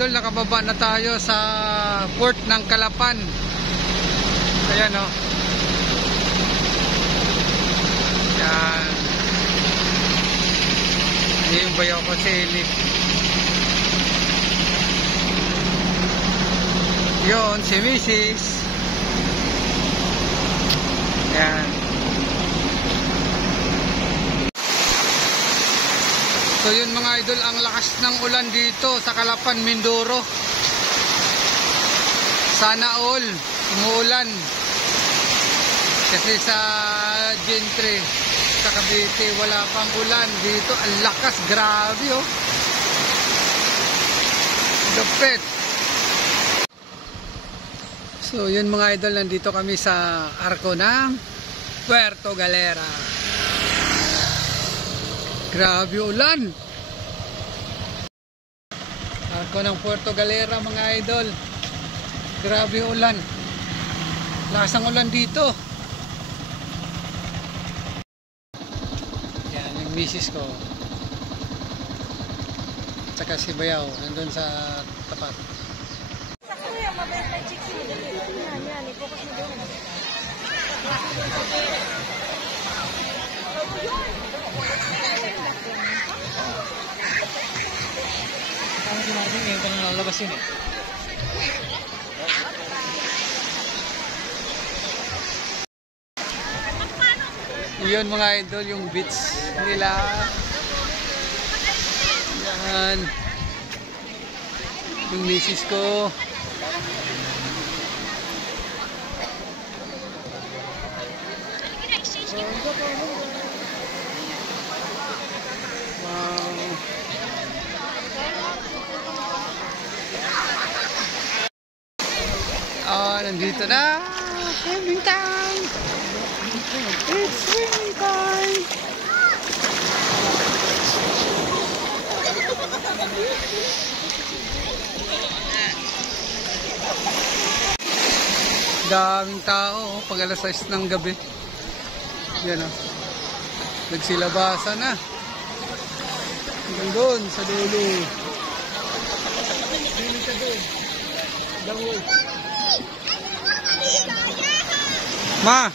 idol, nakababa na tayo sa port ng Calapan. Ayan o. Yan. Ayan yung bayaw ko sili. Yun, si Mrs. Yan. So yun mga idol, ang lakas ng ulan dito sa Calapan, Mindoro. Sana all umuulan. Kasi sa Gentry, sa Cavite, wala pang ulan. Dito ang lakas, grabe oh. Lupit. So yun mga idol, nandito kami sa arko ng Puerto Galera. Grabe ulan. Arko ng Puerto Galera mga idol. Grabe ulan. Lakas ng ulan dito. Yan yung misis ko. Tsaka si Bayaw nandun sa tapat. Ngayon pa nang lalabas yun eh. Yun mga idol, yung beach nila. Yan. Yung misis ko. Wow. Nandito na. Swimming time. It's swimming time. Daming tao pag alas 6 ng gabi. Yan o. Nagsilabasa na. Hanggang doon sa dulo. Swimming ka doon. Dangoy. Ma!